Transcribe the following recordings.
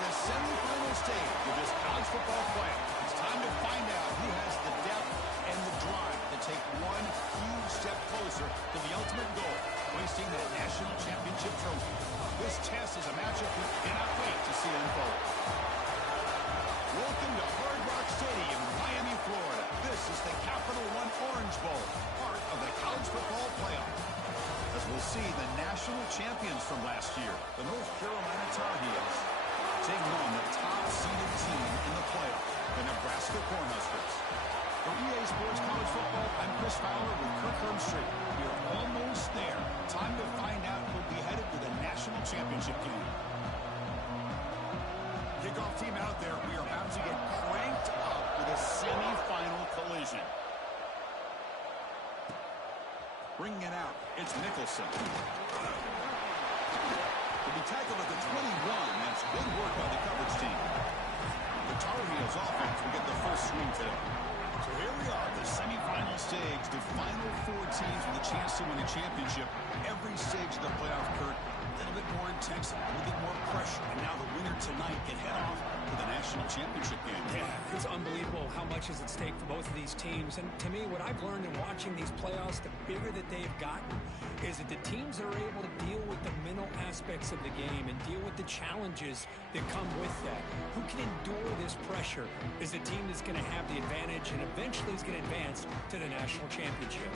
the semifinal stage of this college football playoff. It's time to find out who has the depth and the drive to take one huge step closer to the ultimate goal, hoisting that national championship trophy. This test is a matchup we cannot wait to see unfold. Welcome to Hard Rock Stadium in Miami, Florida. This is the Capital One Orange Bowl, part of the college football playoff. As we'll see, the national champions from last year, the North Carolina Tar Heels, taking on the top-seeded team in the playoff, the Nebraska Cornhuskers. For EA Sports College Football, I'm Chris Fowler with Kirk Herbstreit. We're almost there. Time to find out who'll be headed to the national championship game. Kickoff team out there. We are about to get cranked up with a semifinal collision. Bringing it out, it's Nicholson. To be tackled at the 21, that's good work by the coverage team. The Tar Heels offense will get the first swing today. So here we are, the semifinal stage, the final four teams with a chance to win a championship. Every stage of the playoff, Kurt, a little bit more intense, a little bit more pressure. And now the winner tonight can head off to the national championship game. Yeah, it's unbelievable how much is at stake for both of these teams. And to me, what I've learned in watching these playoffs, the bigger that they've gotten, is that the teams that are able to deal with the mental aspects of the game and deal with the challenges that come with that. Who can endure this pressure is the team that's going to have the advantage and eventually is going to advance to the national championship.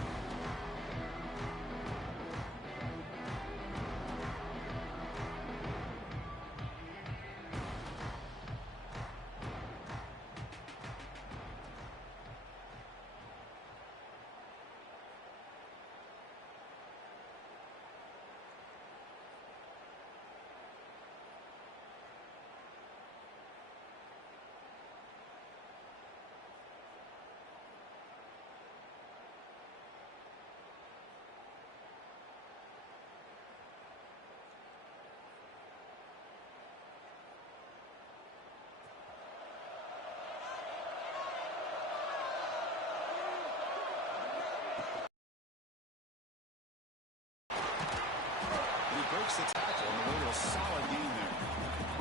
Breaks the tackle and a real solid game there.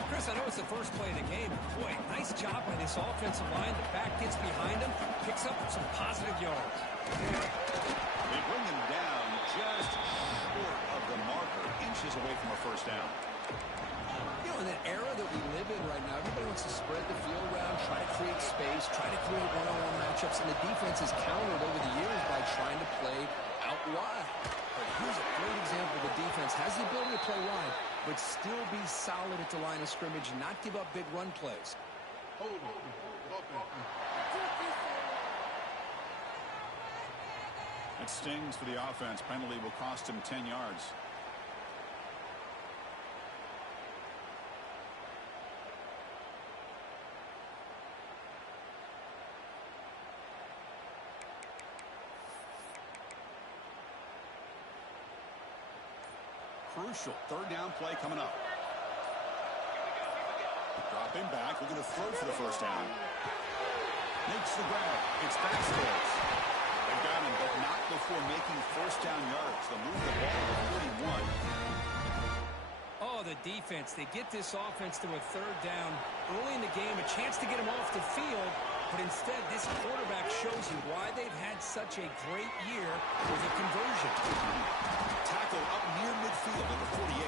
Chris, I know it's the first play of the game. Boy, nice job by this offensive line. The back gets behind him, picks up some positive yards. They bring him down just short of the marker, inches away from a first down. You know, in that era that we live in right now, everybody wants to spread the field around, try to create space, try to create one-on-one matchups, and the defense has countered over the years by trying to play out wide. But here's a great example. The defense has the ability to play wide, but still be solid at the line of scrimmage and not give up big run plays. It stings for the offense. Penalty will cost him 10 yards. Crucial third down play coming up. Dropping back, looking to throw for the first down. Makes the grab. It's Vasquez. They got him, but not before making first down yards. They'll move the ball to 41. Oh, the defense. They get this offense to a third down early in the game, a chance to get him off the field. But instead, this quarterback shows you why they've had such a great year with a conversion. Tackle up near midfield at the 48.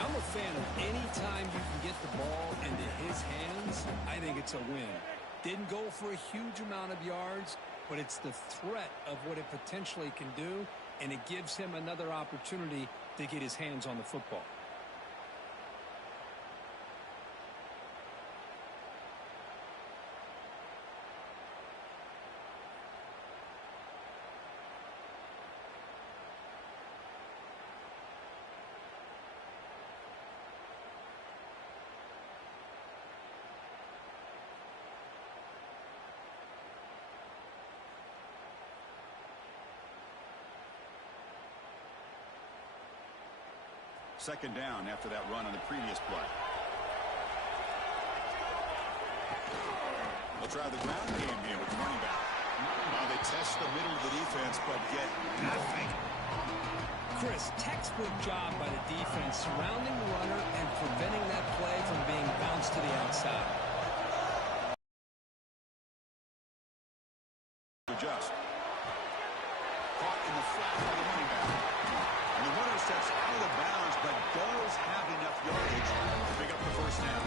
I'm a fan of any time you can get the ball into his hands. I think it's a win. Didn't go for a huge amount of yards, but it's the threat of what it potentially can do, and it gives him another opportunity to get his hands on the football. Second down after that run on the previous play. They'll try the ground game here with the running back. Now they test the middle of the defense, but get nothing. Chris, textbook job by the defense surrounding the runner and preventing that play from flat by the running back. And the runner steps out of the bounds, but does have enough yardage to pick up the first down.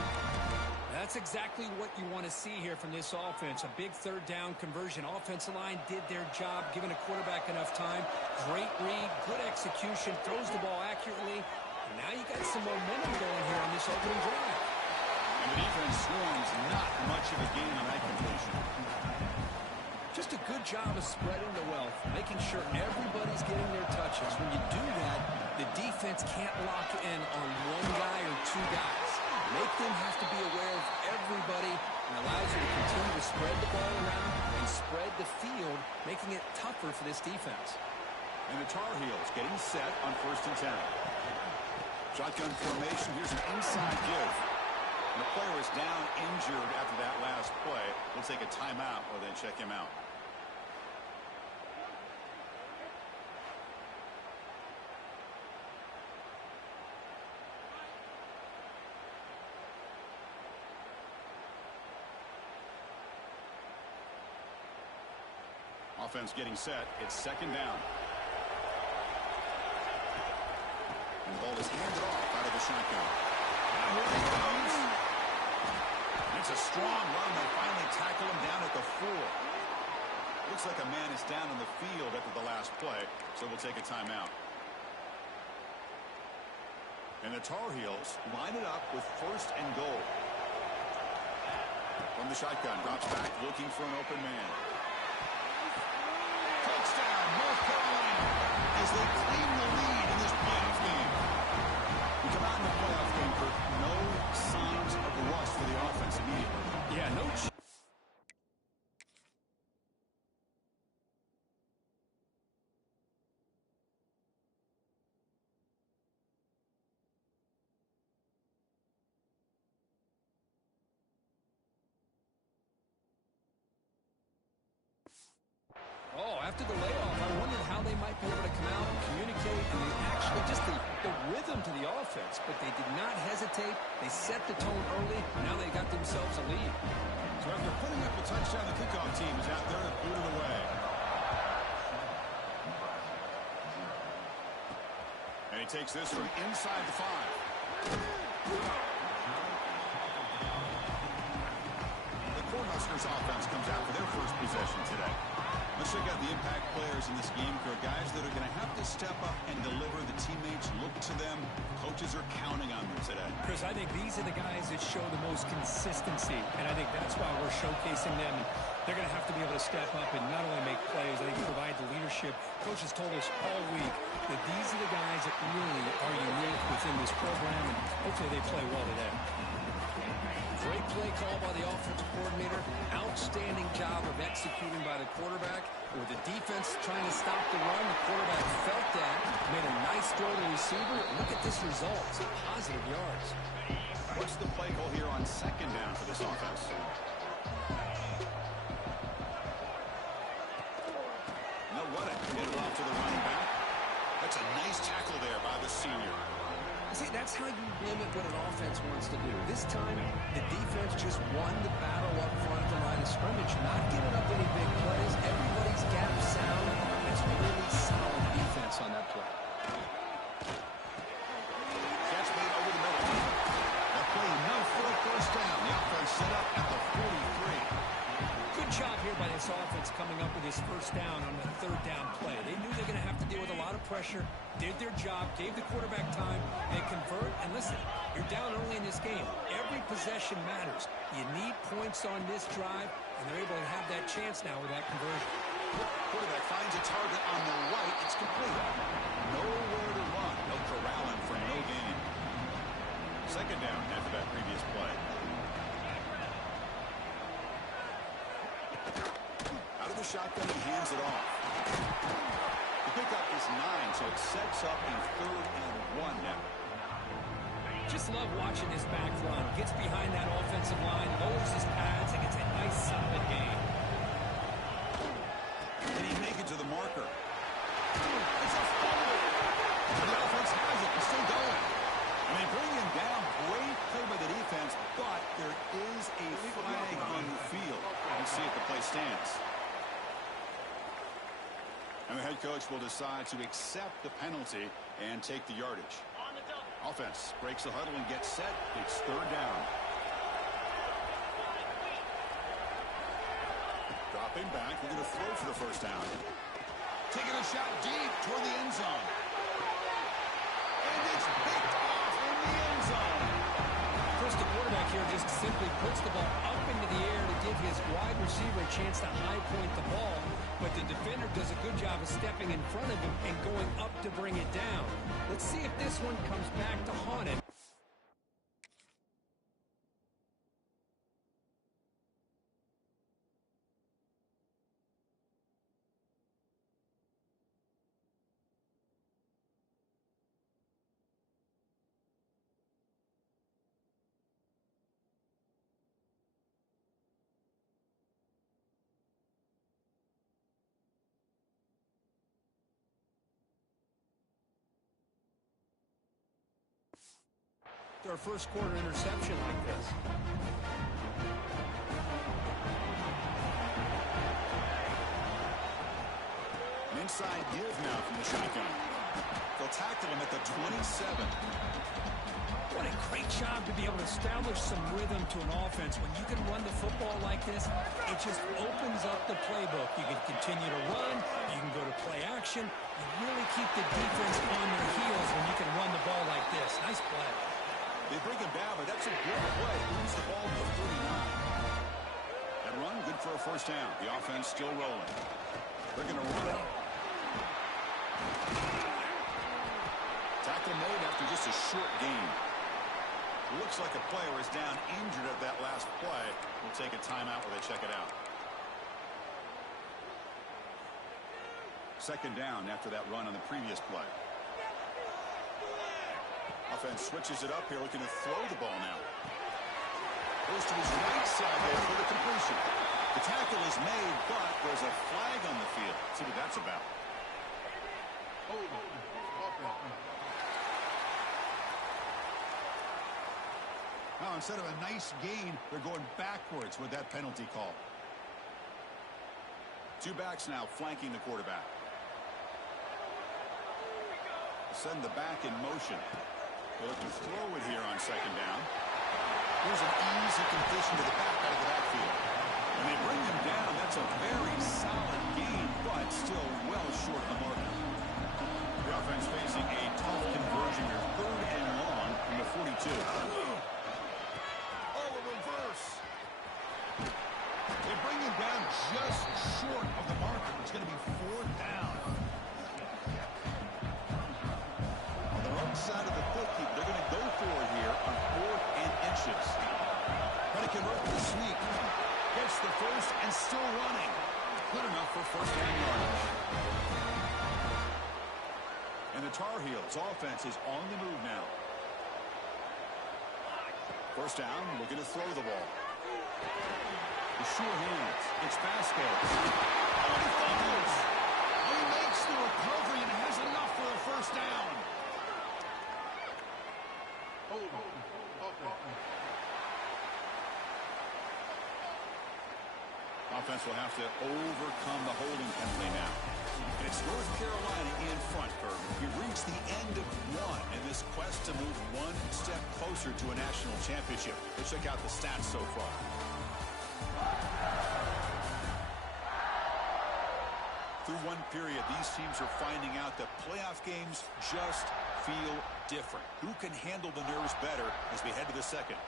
That's exactly what you want to see here from this offense. A big third down conversion. Offensive line did their job, giving a quarterback enough time. Great read, good execution, throws the ball accurately. And now you got some momentum going here on this opening drive. And the defense swarms not much of a gain on that completion. Just a good job of spreading the wealth, making sure everybody's getting their touches. When you do that, the defense can't lock in on one guy or two guys. Make them have to be aware of everybody and allows you to continue to spread the ball around and spread the field, making it tougher for this defense. And the Tar Heels getting set on 1st and 10. Shotgun formation. Here's an inside give. And the player is down injured after that last play. We'll take a timeout or then check him out. Offense getting set. It's 2nd down. And the ball is handed off out of the shotgun. Now here he comes. It's a strong run. They finally tackle him down at the 4. Looks like a man is down on the field after the last play, so we'll take a timeout. And the Tar Heels line it up with 1st and goal. From the shotgun, drops back looking for an open man. Touchdown, North Carolina, as they claim the lead in this playoff game. We come out in the playoff game for no signs of rust for the offense immediately. Yeah, no. After the layoff, I wondered how they might be able to come out and communicate and actually just the rhythm to the offense. But they did not hesitate. They set the tone early. Now they got themselves a lead. So after putting up a touchdown, the kickoff team is out there to boot it away. And he takes this from inside the 5. The Cornhuskers offense comes out for their first possession today. Let's check out the impact players in this game. There are guys that are going to have to step up and deliver. The teammates look to them. Coaches are counting on them today. Chris, I think these are the guys that show the most consistency, and I think that's why we're showcasing them. They're going to have to be able to step up and not only make plays, I think provide the leadership. Coaches told us all week that these are the guys that really are unique within this program, and hopefully they play well today. Great play call by the offensive coordinator. Outstanding job of executing by the quarterback. With the defense trying to stop the run, the quarterback felt that, made a nice throw to the receiver. Look at this result. It's positive yards. What's the play call here on 2nd down for this offense? No running. Get it off to the running back. That's a nice tackle there by the senior. See, that's how you limit what an offense wants to do. This time, the defense just won the battle up front at the line of scrimmage, not giving up any big plays. Everybody's gap sound. It's really solid defense on that play. Catch made over the middle. That play enough for a first down. The offense set up at the 43. Good job here by this offense coming up with this first down on the 3rd down play. They knew they were going to have to deal with a lot of pressure, did their job, gave the quarterback time, they convert, and listen, you're down early in this game. Every possession matters. You need points on this drive, and they're able to have that chance now with that conversion. Quarterback finds a target on the right. It's complete. Nowhere to run. They'll corral him for no gain. 2nd down after that previous play. Out of the shotgun, he hands it off. The pickup is 9, so it sets up a 3rd and 1 now. Just love watching this back run. Gets behind that offensive line, lowers his pads, and gets a nice solid gain. Can he make it to the marker? It's a fumble. The offense has it. It's still going. And they bring him down. Great play by the defense, but there is a flag on the field. We'll see if the play stands. And the head coach will decide to accept the penalty and take the yardage. Offense breaks the huddle and gets set. It's third down. Dropping back. We're going to throw for the first down. Taking a shot deep toward the end zone. And it's picked off in the end zone. First, the quarterback here just simply puts the ball up into the air to give his wide receiver a chance to high point the ball. But the defender does a good job of stepping in front of him and going up to bring it down. Let's see if this one comes back to haunt him. Their first quarter interception like this. An inside give now from the shotgun. They'll tackle him at the 27. What a great job to be able to establish some rhythm to an offense. When you can run the football like this, it just opens up the playbook. You can continue to run. You can go to play action. You really keep the defense on their heels when you can run the ball like this. Nice play. They bring him down, but that's a good play. Moves the ball to the 39. That run, good for a first down. The offense still rolling. They're going to run it. Tackle made after just a short gain. Looks like a player is down injured at that last play. We'll take a timeout where they check it out. Second down after that run on the previous play. Offense switches it up here, looking to throw the ball now. Goes to his right side there for the completion. The tackle is made, but there's a flag on the field. Let's see what that's about. Now, instead of a nice gain, they're going backwards with that penalty call. Two backs now flanking the quarterback. Send the back in motion. They'll look to throw it here on second down. Here's an easy completion to the back out of the backfield. When they bring him down, that's a very solid gain, but still well short of the mark. The offense facing a tough conversion here. Third and long from the 42. Oh, a reverse. They bring him down just short of the marker. It's going to be fourth down. On their own side of the footkeep, they're going to go for it here on 4th and inches. Trying to convert the sneak. Gets the first and still running. Good enough for first down yardage. And the Tar Heels offense is on the move now. First down, looking to throw the ball. The sure hands. It's Vasquez. Oh, he fumbles. Oh, he makes the recovery and has enough for a first down. Offense will have to overcome the holding penalty now. And it's North Carolina in front, Berg. We've reached the end of one in this quest to move one step closer to a national championship. Let's check out the stats so far. Through one period, these teams are finding out that playoff games just feel different. Who can handle the nerves better as we head to the second?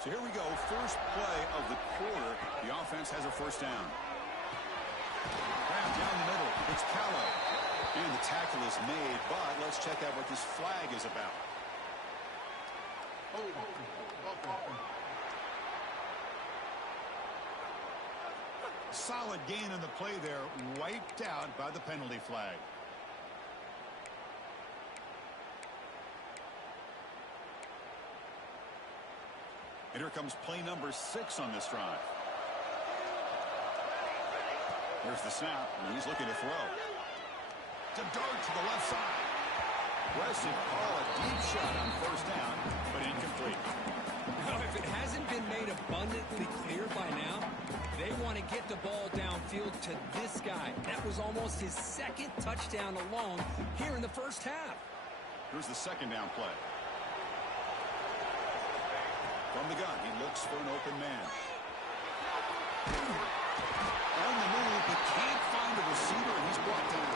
So here we go. First play of the quarter. The offense has a first down. Grab down the middle. It's Callow. And the tackle is made, but let's check out what this flag is about. Solid gain in the play there, wiped out by the penalty flag. And here comes play number 6 on this drive. There's the snap, and he's looking to throw. It's a dart to the left side. Aggressive call, a deep shot on first down, but incomplete. Now, if it hasn't been made abundantly clear by now, they They want to get the ball downfield to this guy. That was almost his second touchdown alone here in the first half. Here's the second down play. From the gun, he looks for an open man. On the move, but can't find a receiver, and he's brought down.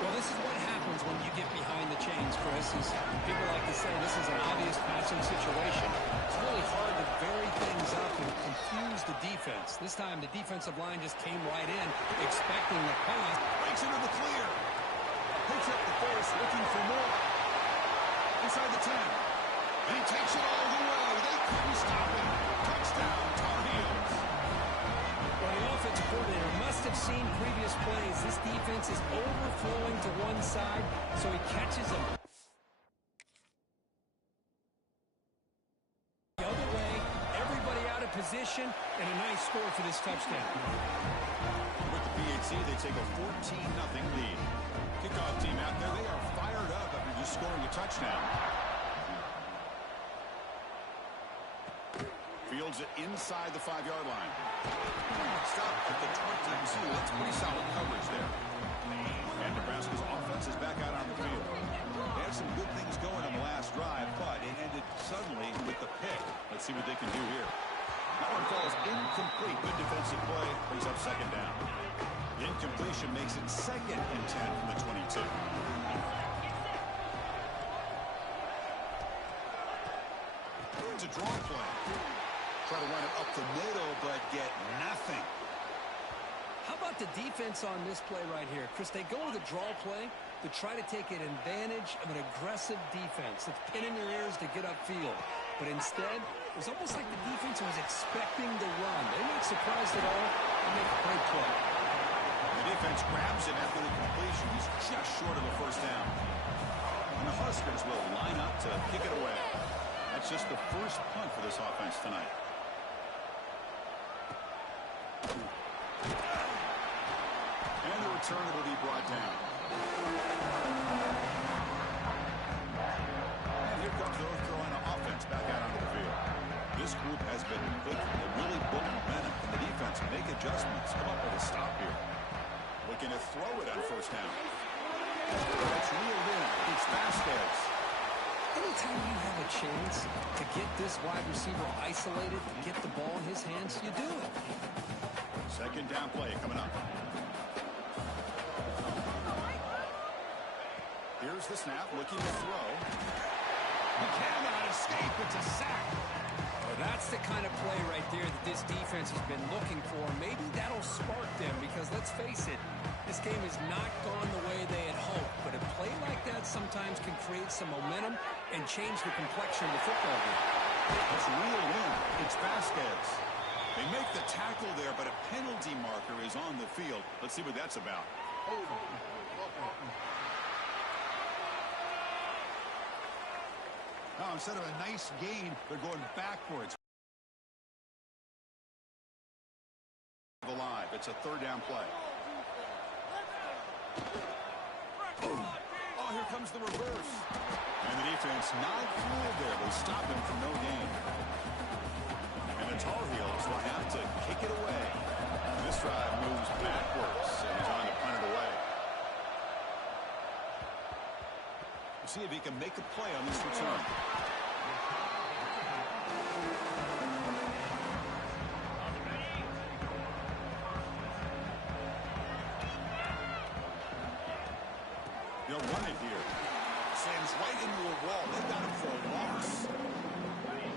Well, this is what happens when you get behind the chains, Chris. As people like to say, this is an obvious passing situation. It's really hard to vary things up and confuse the defense. This time, the defensive line just came right in, expecting the pass. Breaks into the clear. Picks up the force, looking for more. Inside the 10. And he takes it all the way. They couldn't stop him. Touchdown, Tar Heels. Well, the offensive coordinator must have seen previous plays. This defense is overflowing to one side, so he catches him the other way. Everybody out of position, and a nice score for this touchdown. With the PHC, they take a 14-0 lead. Kickoff team out there, they are fired up after just scoring a touchdown. Fields it inside the 5-yard line. Stop at the 22. That's pretty solid coverage there. And Nebraska's offense is back out on the field. They had some good things going on the last drive, but it ended suddenly with the pick. Let's see what they can do here. That one falls incomplete. Good defensive play. Brings up second down. The incompletion makes it 2nd and 10 from the 22. It's a draw play. Try to run it up the middle, but get nothing. How about the defense on this play right here? Chris, they go with a draw play to try to take an advantage of an aggressive defense that's pinning their ears to get upfield. But instead, it was almost like the defense was expecting the run. They're not surprised at all. They make a great play. The defense grabs him after the completion. He's just short of a first down. And the Huskers will line up to kick it away. That's just the first punt for this offense tonight. And the return will be brought down. And here comes the North Carolina offense back out onto the field. This group has been clicking. They really built momentum. And the defense make adjustments. Come up with a stop here. Looking to throw it on first down. That's reeled in. It's Vasquez. Anytime you have a chance to get this wide receiver isolated, to get the ball in his hands, you do it. Second down play coming up. Here's the snap, looking to throw. He cannot escape. It's a sack. Well, that's the kind of play right there that this defense has been looking for. Maybe that'll spark them because, let's face it, this game has not gone the way they had hoped. But a play like that sometimes can create some momentum and change the complexion of the football game. It's reeled in. It's Vasquez. They make the tackle there, but a penalty marker is on the field. Let's see what that's about. Now, instead of a nice gain, they're going backwards. Alive. It's a third down play. Oh, here comes the reverse. And the defense not fooled there. They stop him for no gain. And the Tar Heels will have to kick it away. This drive moves backwards and he's on to punt it away. We'll see if he can make a play on this return. They'll run it here. Sends right into a wall. They got him for a loss.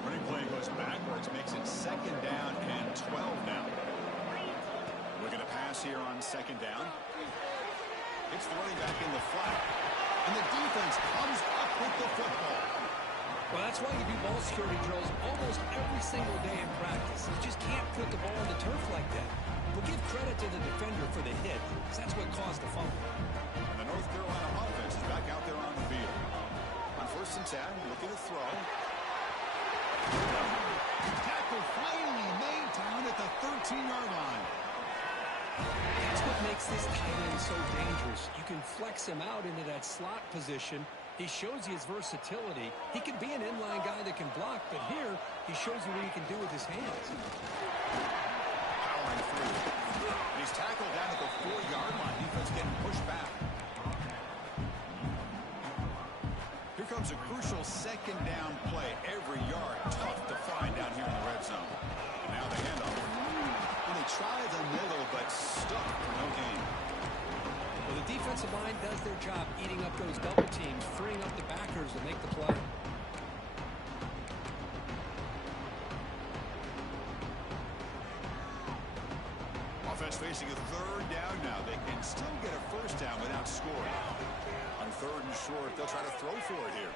Running play goes backwards, makes it second down and 12 now. Looking to pass here on second down. It's the running back in the flat. And the defense comes up with the football. Well, that's why you do ball security drills almost every single day in practice. You just can't put the ball on the turf like that. But give credit to the defender for the hit, because that's what caused the fumble. And the North Carolina offense is back out there on the field. On first and 10, looking to throw. Tackle finally made down at the 13-yard line. That's what makes this tight end so dangerous. You can flex him out into that slot position. He shows you his versatility. He can be an inline guy that can block, but here he shows you what he can do with his hands. powering through. And he's tackled down at the 4-yard line. Defense getting pushed back. Here comes a crucial second down play. Every yard tough to find down here in the red zone. And now the handoff. And they try the middle, but stuck for no gain. Well, the defensive line does their job eating up those double teams, freeing up the backers to make the play. Offense facing a third down now. They can still get a first down without scoring. On third and short, they'll try to throw for it here.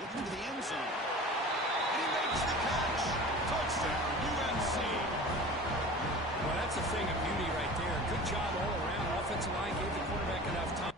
Looking to the end zone. And he makes the catch. Touchdown, UNC. Well, that's a thing of beauty right there. Good job all around. Offensive line gave the quarterback enough time.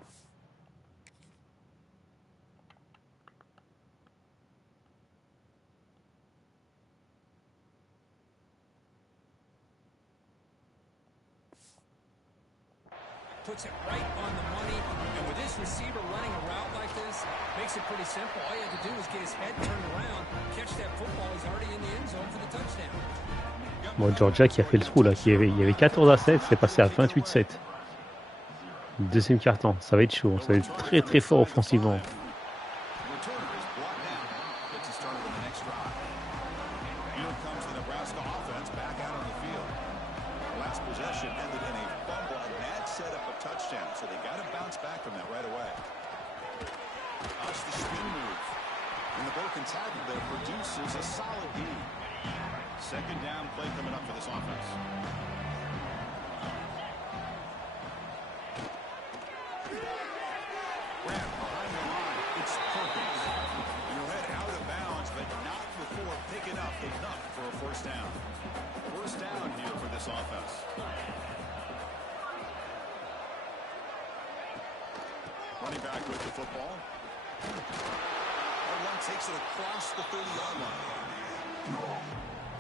Puts it right on the money, and with this receiver running a route like this, makes it pretty simple. All you have to do is get his head turned around, catch that football. He's already in the end zone for the touchdown. Bon, Georgia qui a fait le trou là, il y avait 14-7, c'est passé à 28-7. Deuxième quart-temps, ça va être chaud, ça va être très très fort offensivement. So they got to bounce back from that right away. Watch the spin move. And the broken tackle there produces a solid gain. Second down play coming up for this offense. Grab behind the line. It's Perkins. And he'll head out of bounds, but not before picking up enough for a first down. First down here for this offense. Running back with the football. One takes it across the 30-yard line.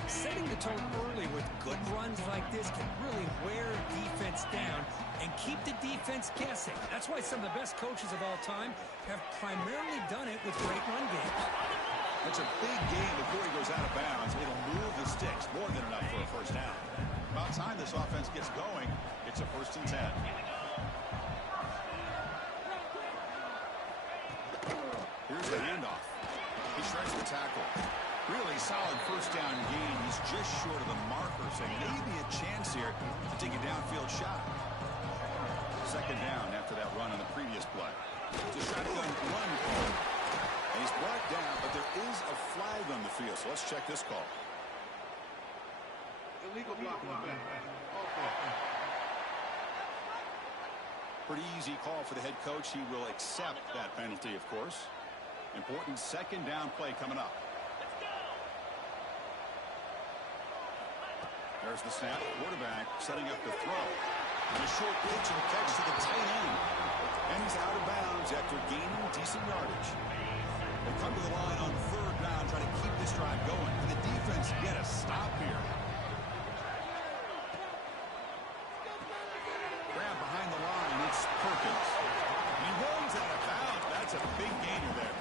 Setting the tone early with good runs like this can really wear defense down and keep the defense guessing. That's why some of the best coaches of all time have primarily done it with great run games. That's a big gain before he goes out of bounds. It'll move the sticks more than enough for a first down. About time this offense gets going. It's a 1st and 10. Here's the handoff. He shreds the tackle. Really solid first down gain. He's just short of the marker, so maybe a chance here to take a downfield shot. Second down after that run on the previous play. It's a shotgun run call. And he's brought down, but there is a flag on the field, so let's check this call. Illegal block on the back. Pretty easy call for the head coach. He will accept that penalty, of course. Important second down play coming up. There's the snap. Quarterback setting up the throw. And a short pitch and catch to the tight end. And he's out of bounds after gaining decent yardage. They come to the line on third down, trying to keep this drive going. And the defense get a stop here. Grab behind the line. It's Perkins. And he rolls out of bounds. That's a big gainer there.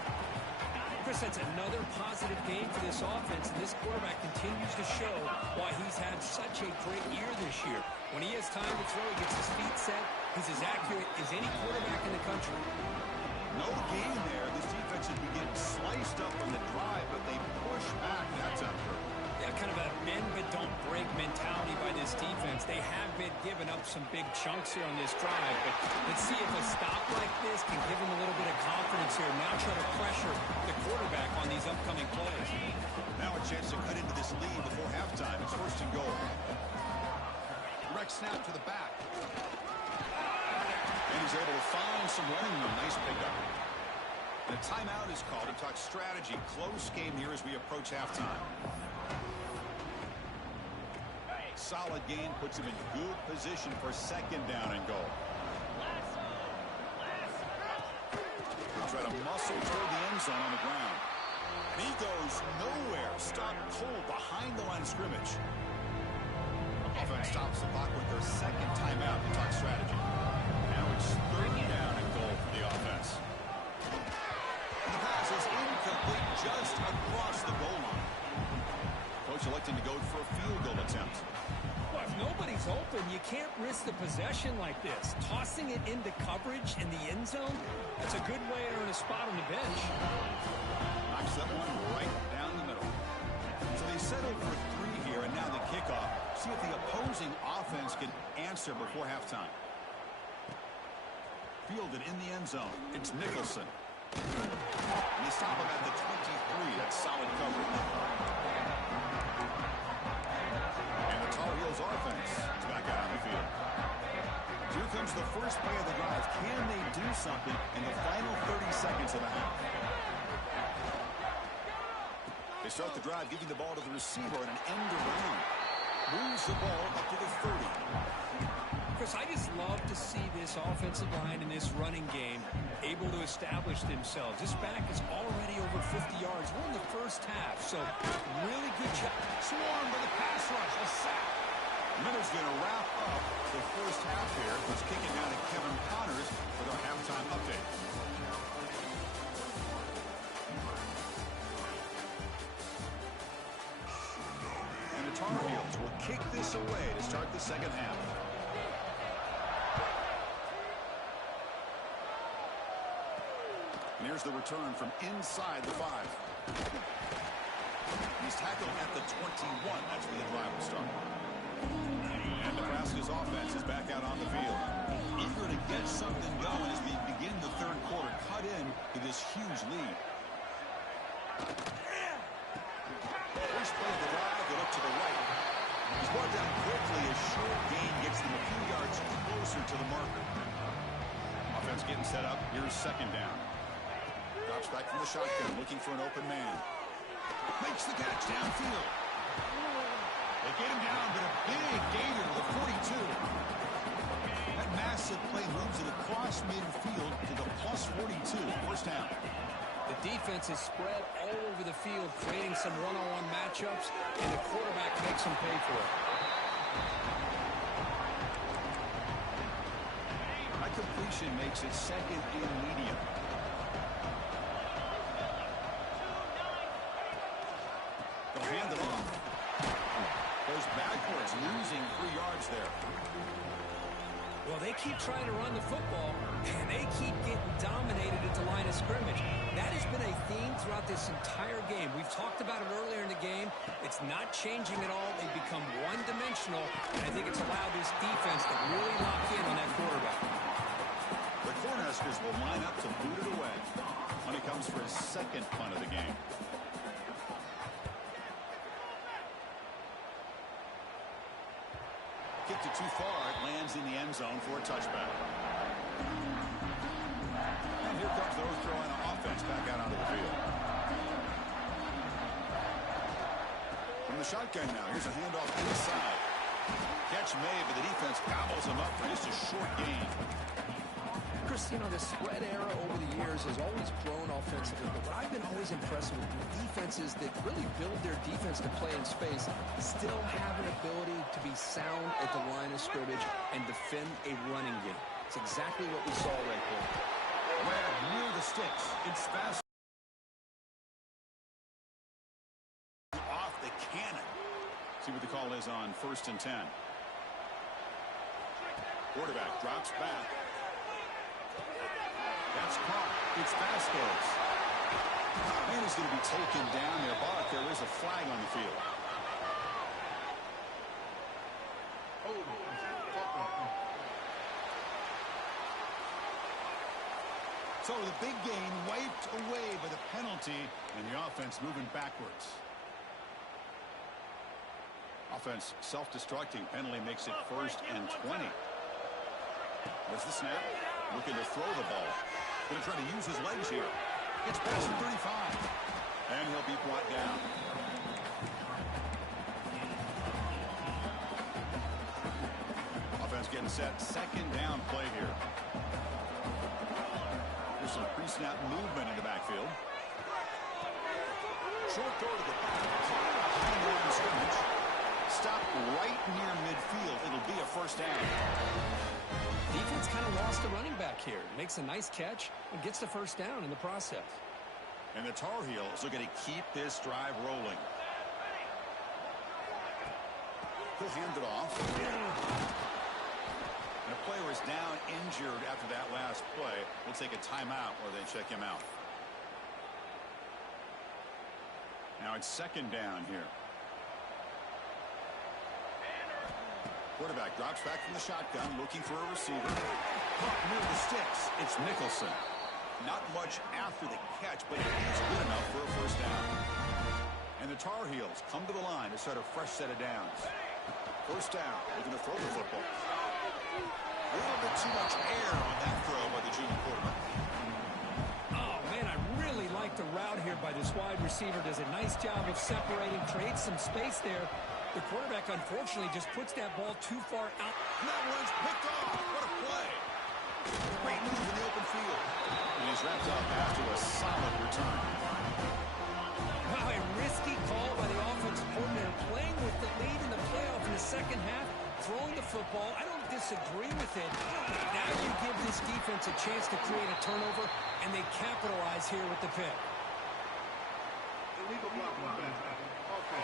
Chris, that's another positive game for this offense, and this quarterback continues to show why he's had such a great year this year. When he has time to throw, he gets his feet set. He's as accurate as any quarterback in the country. No gain there. This defense has been getting sliced up on the drive, but they push back that time. Yeah, kind of a bend but don't break mentality by this defense. They have been giving up some big chunks here on this drive, but let's see if a stop like this can give them a little bit of confidence here. Now try to pressure the quarterback on these upcoming plays. Now a chance to cut into this lead before halftime. It's 1st and goal. Direct snap to the back. And he's able to find some running room. Nice pickup. And a timeout is called to talk strategy. Close game here as we approach halftime. Solid gain puts him in good position for second down and goal. Try to muscle toward the end zone on the ground. And he goes nowhere. Stopped cold behind the line of scrimmage. Offense stops the clock with their second timeout to talk strategy. Now it's third down and goal for the offense. And the pass is incomplete just across the goal line. Coach electing to go for a field goal attempt. Well, if nobody's is open, you can't risk the possession like this. Tossing it into coverage in the end zone, that's a good way to earn a spot on the bench. Knocks that one right down the middle. So they settled for 3 here, and now the kickoff. See if the opposing offense can answer before halftime. Fielded in the end zone. It's Nicholson. And they stop him at the 23. That's solid coverage. And the Tar Heels offense is back out on the field. Here comes the first play of the drive. Can they do something in the final 30 seconds of the half? They start the drive giving the ball to the receiver on an end around. Moves the ball up to the 30. Chris, I just love to see this offensive line in this running game able to establish themselves. This back is already over 50 yards. We're in the first half, so really good job. Swarmed by the pass rush. A sack. Miller's going to wrap up the first half here. He's kicking down to Kevin Connors with our halftime update. And the Tar Heels will kick this away to start the second half. And here's the return from inside the 5. He's tackled at the 21. That's where the drive will start. And Nebraska's offense is back out on the field. Eager to get something going as we begin the third quarter. Cut in to this huge lead. First play of the drive, they look to the right. He's brought down quickly. A short gain gets them a few yards closer to the marker. Offense getting set up. Here's second down. Drops back from the shotgun, looking for an open man. Makes the catch downfield. They get him down, but a big gainer to the 42. That massive play moves it across midfield to the plus 42. First down. The defense is spread all over the field, creating some one-on-one matchups, and the quarterback makes them pay for it. High completion makes it second and medium. They'll hand it off. Goes backwards, losing 3 yards there. Well, they keep trying to run the football, and they keep getting dominated at the line of scrimmage. That has been a theme throughout this entire game. We've talked about it earlier in the game. It's not changing at all. They've become one-dimensional, and I think it's allowed this defense to really lock in on that quarterback. The Cornhuskers will line up to boot it away when it comes for his second punt of the game. Kicked it too far. It lands in the end zone for a touchback. And here comes the North Carolina offense back out onto the field. From the shotgun now, here's a handoff inside. Catch made, but the defense gobbles him up for just a short gain. Chris, you know, the spread era over the years has always grown offensively, but what I've been always impressed with defenses that really build their defense to play in space still have an ability to be sound at the line of scrimmage and defend a running game. It's exactly what we saw right there. Webb near the sticks. It's fast. Off the cannon. See what the call is on 1st and 10. Quarterback drops back. That's caught. It's Vasquez. Man is going to be taken down there, but there is a flag on the field. So the big gain wiped away by the penalty, and the offense moving backwards. Offense self-destructing. Penalty makes it 1st and 20. There's the snap. Looking to throw the ball. Going to try to use his legs here. Gets past the 35. And he'll be brought down. Offense getting set. Second down play here. There's some pre-snap movement in the backfield. Short throw to the back. Behind the line of scrimmage. Stop right near midfield. It'll be a first down. Defense kind of lost the running back here. Makes a nice catch and gets the first down in the process. And the Tar Heels are going to keep this drive rolling. He'll hand it off. And a player is down injured after that last play. We'll take a timeout while they check him out. Now it's second down here. Quarterback drops back from the shotgun, looking for a receiver. Caught near the sticks. It's Nicholson. Not much after the catch, but it is good enough for a first down. And the Tar Heels come to the line to start a fresh set of downs. First down. They're going to throw the football. A little bit too much air on that throw by the junior quarterback. Oh, man, I really like the route here by this wide receiver. Does a nice job of separating, creates some space there. The quarterback, unfortunately, just puts that ball too far out. And that one's picked off. What a play. Great move in the open field. And he's wrapped up after a solid return. Wow, a risky call by the offensive coordinator, playing with the lead in the playoff in the second half, throwing the football. I don't disagree with it. Now you give this defense a chance to create a turnover, and they capitalize here with the pick. Illegal block. Okay.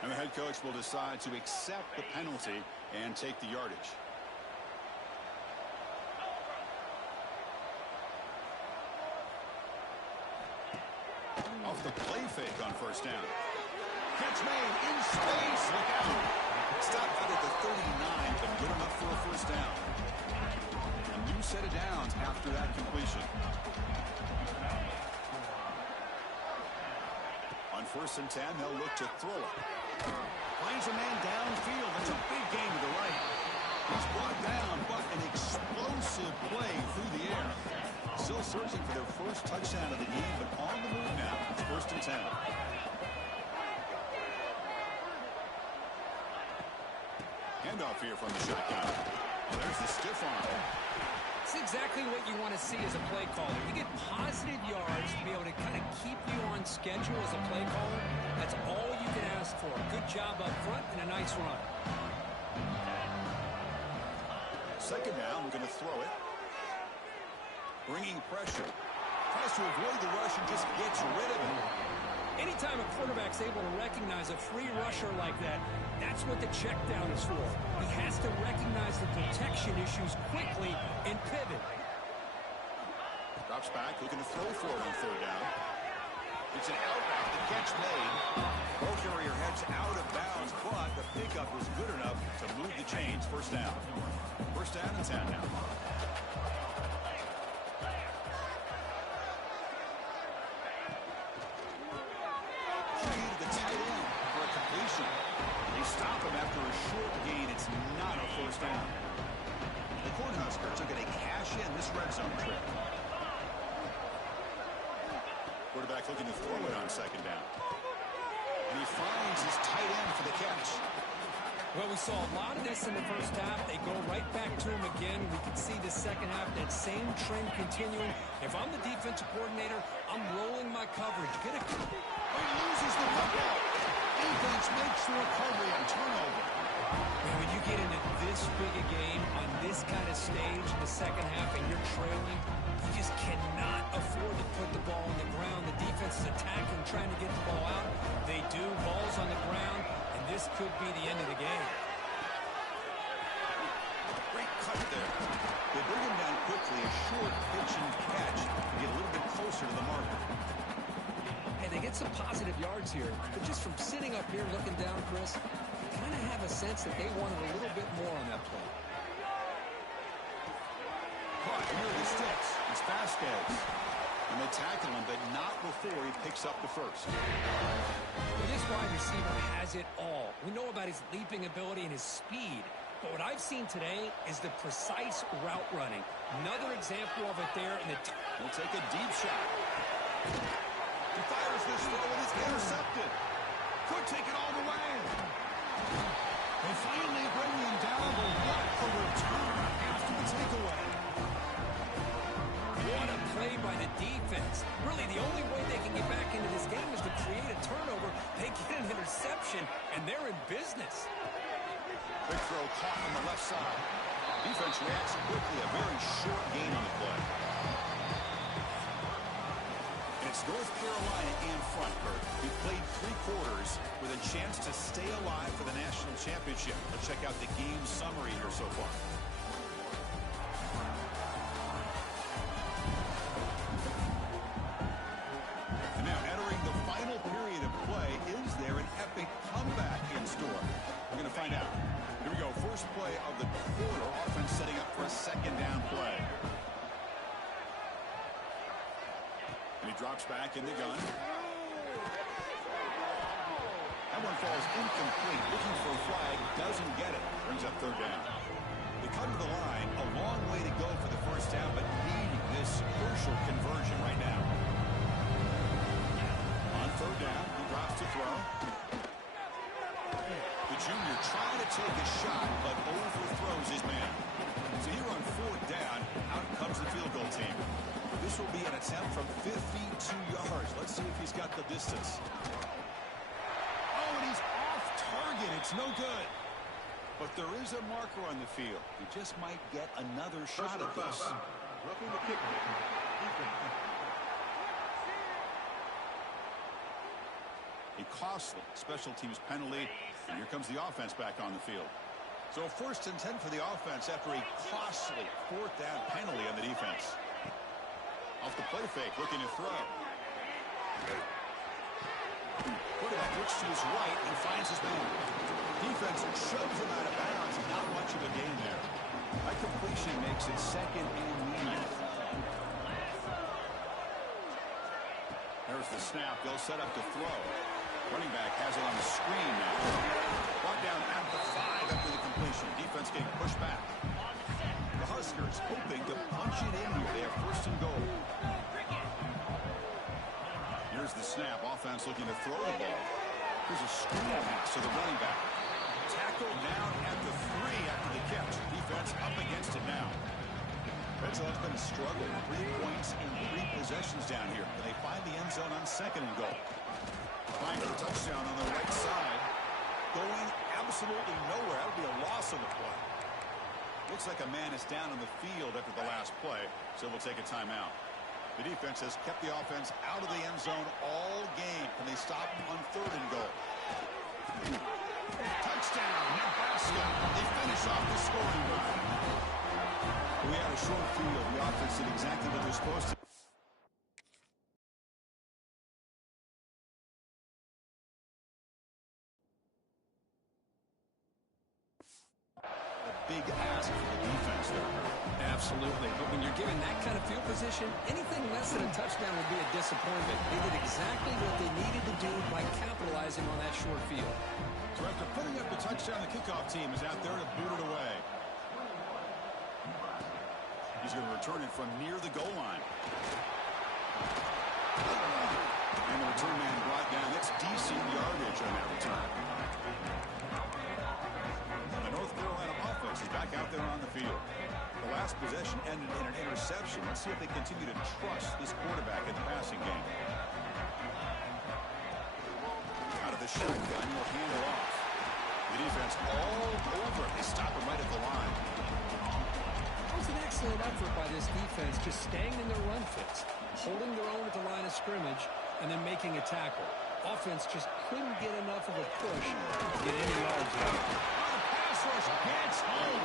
And the head coach will decide to accept the penalty and take the yardage. Off the play fake on first down. Catch made in space. Look out. Stopped out at the 39, but good enough for a first down. A new set of downs after that completion. On 1st and 10, they'll look to throw it. Finds a man downfield. That's a big gain to the right. He's brought down, but an explosive play through the air. Still searching for their first touchdown of the game, but on the move now. It's 1st and 10. Handoff here from the shotgun. Well, there's the stiff arm. It's exactly what you want to see as a play caller. You get positive yards to be able to kind of keep you on schedule as a play caller. That's all you can ask for. Good job up front and a nice run. Second down, we're going to throw it. Bringing pressure. Tries to avoid the rush and just gets rid of it. Anytime a quarterback's able to recognize a free rusher like that, that's what the check down is for. He has to recognize the protection issues quickly and pivot. Drops back, looking to throw for it on third down. It's an out route, the catch made. Ball carrier heads out of bounds, but the pickup was good enough to move the chains. First down. First down and 10 now. Stop him after a short gain. It's not a first down. The Cornhuskers are going to cash in this red zone trip. Quarterback looking to throw it on second down. And he finds his tight end for the catch. Well, we saw a lot of this in the first half. They go right back to him again. We can see the second half, that same trend continuing. If I'm the defensive coordinator, I'm rolling my coverage. He loses the football. Defense makes the recovery on turnover. And when you get into this big a game on this kind of stage in the second half and you're trailing, you just cannot afford to put the ball on the ground. The defense is attacking, trying to get the ball out. They do. Ball's on the ground, and this could be the end of the game. Great cut there. They bring him down quickly. A short pitch and catch to get a little bit closer to the marker. And they get some positive yards here. But just from sitting up here looking down, Chris, you kind of have a sense that they wanted a little bit more on that play. Caught near the sticks. It's Vasquez. And they tackle him, but not before he picks up the first. Well, this wide receiver has it all. We know about his leaping ability and his speed. But what I've seen today is the precise route running. Another example of it there. We'll take a deep shot. He fires this throw and it's intercepted. Could take it all the way. They finally bring him down, but what a return after the takeaway. What a play by the defense. Really, the only way they can get back into this game is to create a turnover. They get an interception, and they're in business. Big throw caught on the left side. Defense reacts quickly. A very short gain on the play. And it's It's North Carolina in front, Kurt. We played 3 quarters with a chance to stay alive for the national championship. Let's check out the game summary here so far. And now entering the final period of play, is there an epic comeback in store? We're going to find out. Here we go. First play of the quarter. Offense setting up for a second down play. And he drops back in the gun. That one falls incomplete. Looking for a flag. Doesn't get it. Brings up third down. They come to the line. A long way to go for the first down, but needing this crucial conversion right now. On third down, he drops to throw. The junior trying to take a shot, but overthrows his man. So here on fourth down, out comes the field goal team. This will be an attempt from 52 yards. Let's see if he's got the distance. Oh, and he's off target. It's no good. But there is a marker on the field. He just might get another shot at this. Roughing the kicker. A costly special teams penalty. And here comes the offense back on the field. So first and 10 for the offense after a costly fourth down penalty on the defense. Off the play fake, looking to throw. Quarterback looks to his right and finds his man. Defense shoves him out of bounds. Not much of a gain there. That completion makes it second and medium. There's the snap. They'll set up to throw. Running back has it on the screen now. Brought down at the 5 after the completion. Defense getting pushed back. The Huskers hoping to punch it in here. They have first and goal. Here's the snap. Offense looking to throw the ball. Here's a screen pass to the running back. Tackled down at the 3 after the catch. Defense up against it now. That's been a struggle. 3 points in 3 possessions down here. And they find the end zone on second and goal. Find a touchdown on the right side. Going absolutely nowhere. That'll be a loss on the play. Looks like a man is down on the field after the last play, so we'll take a timeout. The defense has kept the offense out of the end zone all game. Can they stop on third and goal? Touchdown, Nebraska. They finish off the scoring drive. We had a short field. The offense did exactly what they're supposed to. Big ask for the defense there. Absolutely. But when you're given that kind of field position, anything less than a touchdown would be a disappointment. They did exactly what they needed to do by capitalizing on that short field. So after putting up the touchdown, the kickoff team is out there to boot it away. He's going to return it from near the goal line. And the return man brought down. That's decent yardage on that return. The North Carolina offense is back out there on the field. The last possession ended in an interception. Let's see if they continue to trust this quarterback in the passing game. Out of the shotgun, he'll hand it off. The defense all over. They stop him right at the line. That was an excellent effort by this defense, just staying in their run fits, holding their own at the line of scrimmage, and then making a tackle. Offense just couldn't get enough of a push to get any yards out. Pass rush gets home.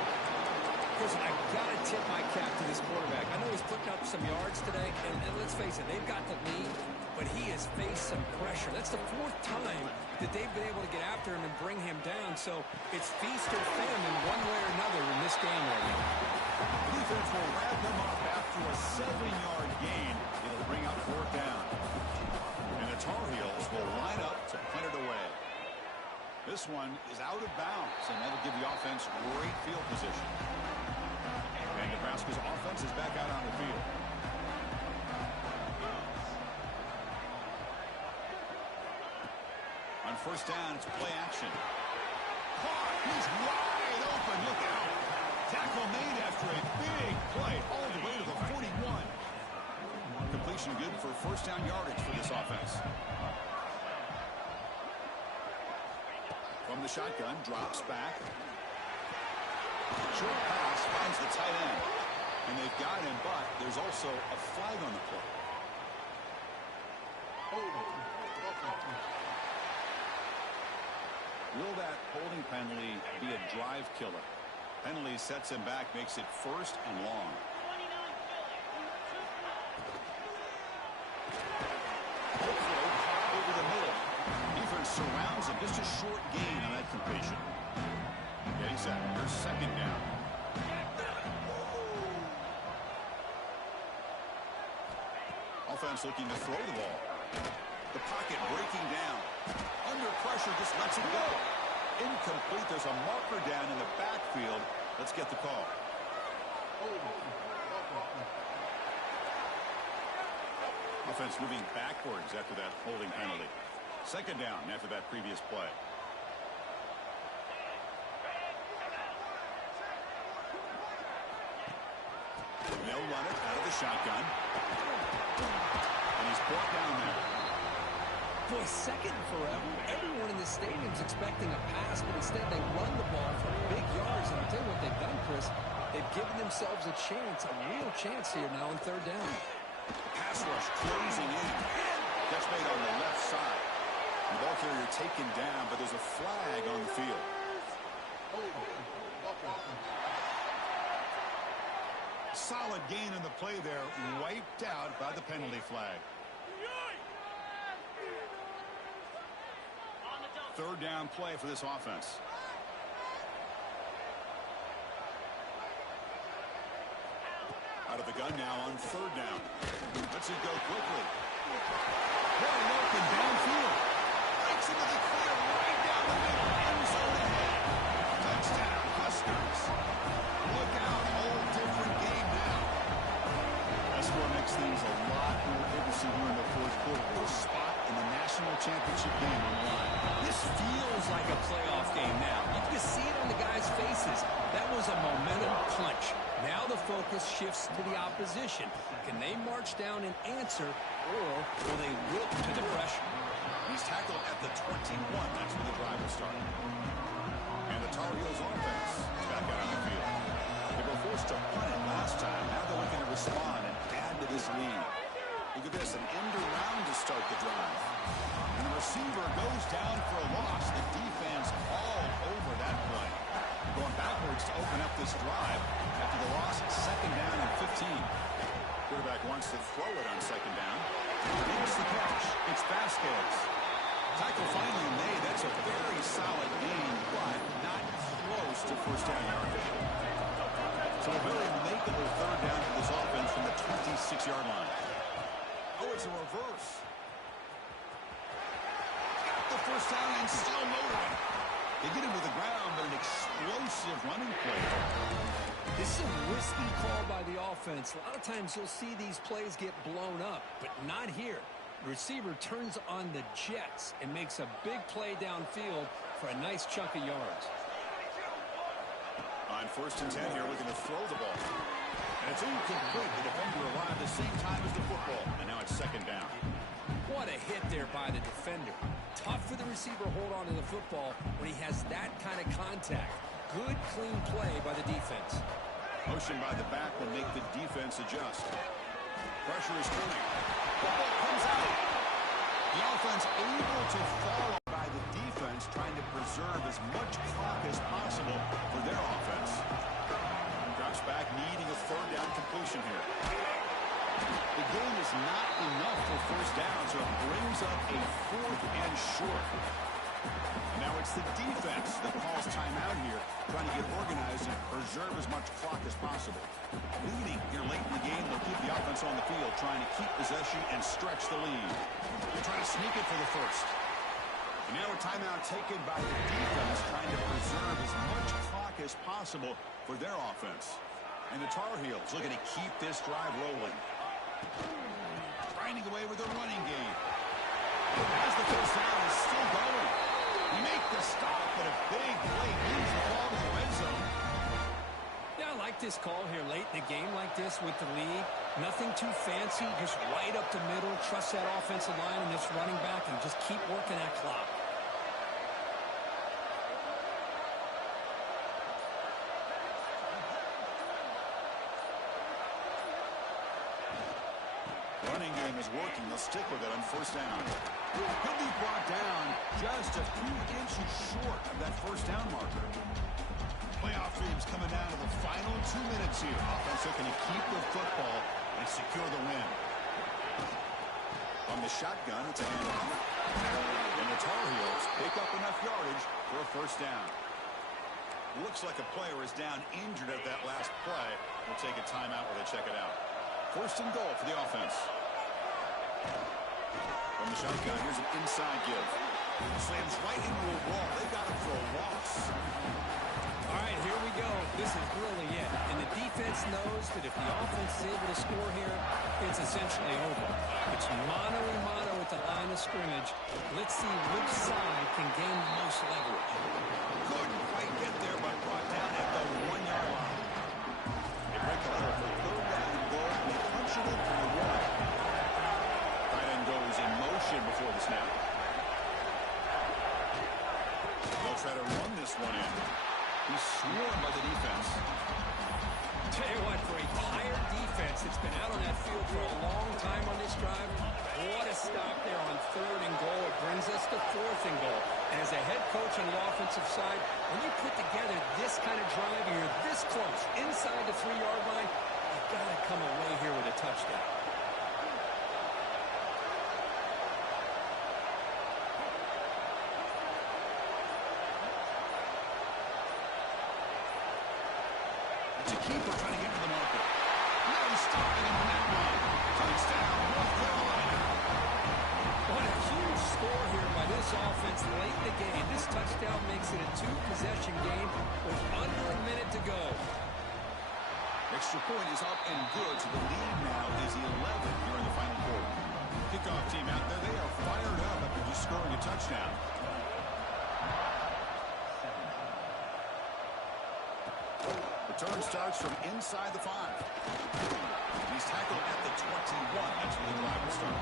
Listen, I got to tip my cap to this quarterback. I know he's putting up some yards today, and let's face it, they've got the lead, but he has faced some pressure. That's the 4th time that they've been able to get after him and bring him down, so it's feast or famine one way or another in this game right now. The defense will wrap them up after a 7-yard gain. It'll bring up 4th down. And the Tar Heels will line up to punt it away. This one is out of bounds, and that'll give the offense great field position. And Nebraska's offense is back out on the field. On first down, it's play action. Caught. He's wide open. Look out. Tackle made after a big play all the way to the 41. Completion good for first down yardage for this offense. From the shotgun, drops back. Short pass finds the tight end. And they've got him, but there's also a flag on the play. Will that holding penalty be a drive killer? Penalty sets him back, makes it first and long. Over the middle. Defense surrounds him. Just a short gain on that completion. Getting set. Here's second down. Offense looking to throw the ball. The pocket breaking down. Under pressure, just lets it go. Incomplete. There's a marker down in the backfield. Let's get the call. Offense moving backwards after that holding penalty. Second down after that previous play. They'll run it out of the shotgun. And he's brought down there. Boy, second and forever. Everyone in the stadium's expecting a pass, but instead they run the ball for big yards. And I'll tell you what they've done, Chris. They've given themselves a chance, a real chance here now on third down. Pass rush closing in. That's made on the left side. The ball carrier taken down, but there's a flag on the field. Solid gain in the play there, wiped out by the penalty flag. Third down play for this offense. Out of the gun now on third down. Lets it go quickly. Very open downfield. Breaks into the clear right down the middle. End zone ahead. Touchdown, Huskers. Look out. Whole different game now. That score makes things a lot more interesting here in the fourth quarter. We'll spot in the national championship game on the line. This feels like a playoff game now. You can see it on the guys' faces. That was a momentum punch. Now the focus shifts to the opposition. Can they march down and answer, or will they wilt to the pressure? He's tackled at the 21. That's where the drive will start. And the Tar Heels offense is back out on the field. They were forced to punt it last time. Now they're looking to respond and add to this lead. Look at this, an end around to start the drive. And the receiver goes down for a loss. The defense all over that play. Going backwards to open up this drive after the loss. Second down and 15. Quarterback wants to throw it on second down. Makes the catch. It's Vasquez. Tackle finally made. That's a very solid gain, but not close to first down yardage. So a very makeable third down for this offense from the 26-yard line. Oh, it's a reverse. Got the first down and still motoring. They get him to the ground, but an explosive running play. This is a risky call by the offense. A lot of times you'll see these plays get blown up, but not here. The receiver turns on the jets and makes a big play downfield for a nice chunk of yards. On first and 10 here, looking to throw the ball. And it's incomplete. The defender arrived the same time as the football. And now it's second down. What a hit there by the defender. Tough for the receiver to hold on to the football when he has that kind of contact. Good, clean play by the defense. Motion by the back will make the defense adjust. Pressure is coming. The ball comes out. The offense able to follow by the defense, trying to preserve as much clock as possible for their offense. Drops back, needing a third down completion here. The game is not enough for first down, so it brings up a fourth and short. And now it's the defense that calls timeout here, trying to get organized and preserve as much clock as possible. Leading here late in the game, they'll keep the offense on the field, trying to keep possession and stretch the lead. They're trying to sneak it for the first. And now a timeout taken by the defense, trying to preserve as much clock as possible for their offense. And the Tar Heels looking to keep this drive rolling. Grinding away with their running game. As the first down is still going. He make the stop, but a big play leads the ball to the red zone. Yeah, I like this call here late in the game like this with the lead. Nothing too fancy, just right up the middle. Trust that offensive line and this running back and just keep working that clock. Running game is working. They'll stick with it on first down. He'll be brought down just a few inches short of that first down marker. Playoff dreams coming down to the final 2 minutes here. Offense looking to keep the football and secure the win. On the shotgun, it's a handoff. And the Tar Heels pick up enough yardage for a first down. Looks like a player is down injured at that last play. We'll take a timeout where they check it out. First and goal for the offense. From the shotgun, here's an inside give. Slams right into a wall. They got him for a loss. All right, here we go. This is really it. And the defense knows that if the offense is able to score here, it's essentially over. It's mano a mano at the line of scrimmage. Let's see which side can gain the most leverage. Couldn't quite get there, but brought down at the 1-yard line. They break the line for third down and goal, and they punch it in for the one. Tight end goes in motion before the snap. They'll try to run this one in. He's swarmed by the defense. Tell you what, for a tired defense that's been out on that field for a long time on this drive, what a stop there on third and goal. It brings us to fourth and goal. And as a head coach on the offensive side, when you put together this kind of drive, you're this close inside the 3-yard line, you've got to come away here with a touchdown. It's a keeper trying to get to the marker. No stopping him on that one. Touchdown, North Carolina. What a huge score here by this offense late in the game. This touchdown makes it a 2-possession game with under a minute to go. Extra point is up and good, so the lead now is 11 here in the final quarter. Kickoff team out there. They are fired up after just scoring a touchdown. Return starts from inside the 5. He's tackled at the 21. That's where the drive will start.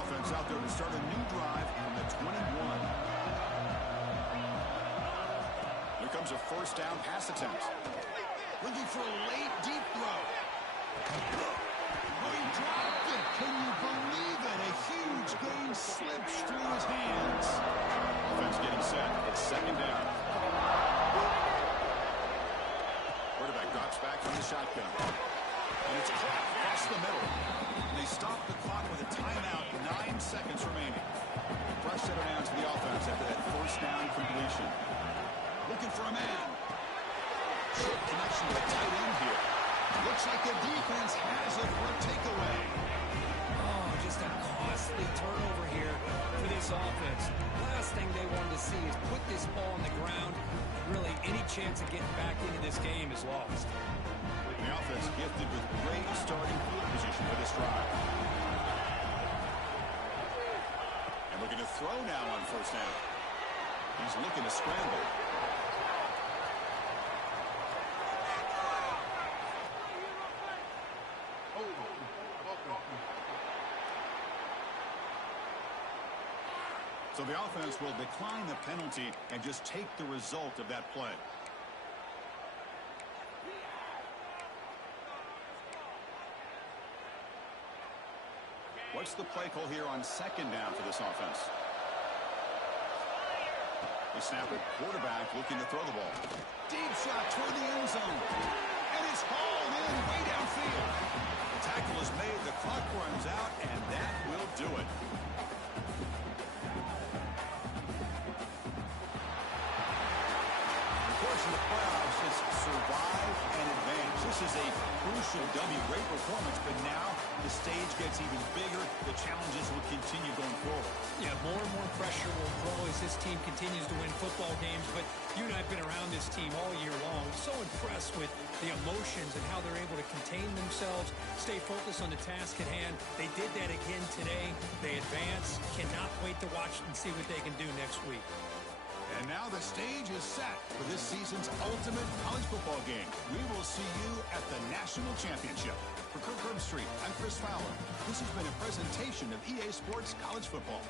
Offense out there to start a new drive from the 21. Here comes a first down pass attempt. Looking for a late deep throw. Oh, he dropped it. Can you believe it? A huge gain slips through his hands. Offense getting set. It's second down. Quarterback drops back from the shotgun. And it's caught across the middle. And they stop the clock with a timeout. 9 seconds remaining. Fresh set of downs to the offense after that first down completion. Looking for a man. Short connection to the tight end here. Looks like the defense has it for a takeaway. Oh, just a costly turnover here for this offense. Last thing they wanted to see is put this ball on the ground. Really, any chance of getting back into this game is lost. The offense gifted with great starting field position for this drive. And looking to throw now on first down. He's looking to scramble. So the offense will decline the penalty and just take the result of that play. What's the play call here on second down for this offense? They snap it. Quarterback looking to throw the ball. Deep shot toward the end zone. And it's hauled in way downfield. The tackle is made. The clock runs out, and that will do it. In the playoffs is survive and advance. This is a crucial W. Great performance, but now the stage gets even bigger. The challenges will continue going forward. Yeah, more and more pressure will grow as this team continues to win football games, but you and I have been around this team all year long. So impressed with the emotions and how they're able to contain themselves, stay focused on the task at hand. They did that again today. They advance. Cannot wait to watch and see what they can do next week. And now the stage is set for this season's ultimate college football game. We will see you at the National Championship. For Kirk Herbstreit, I'm Chris Fowler. This has been a presentation of EA Sports College Football.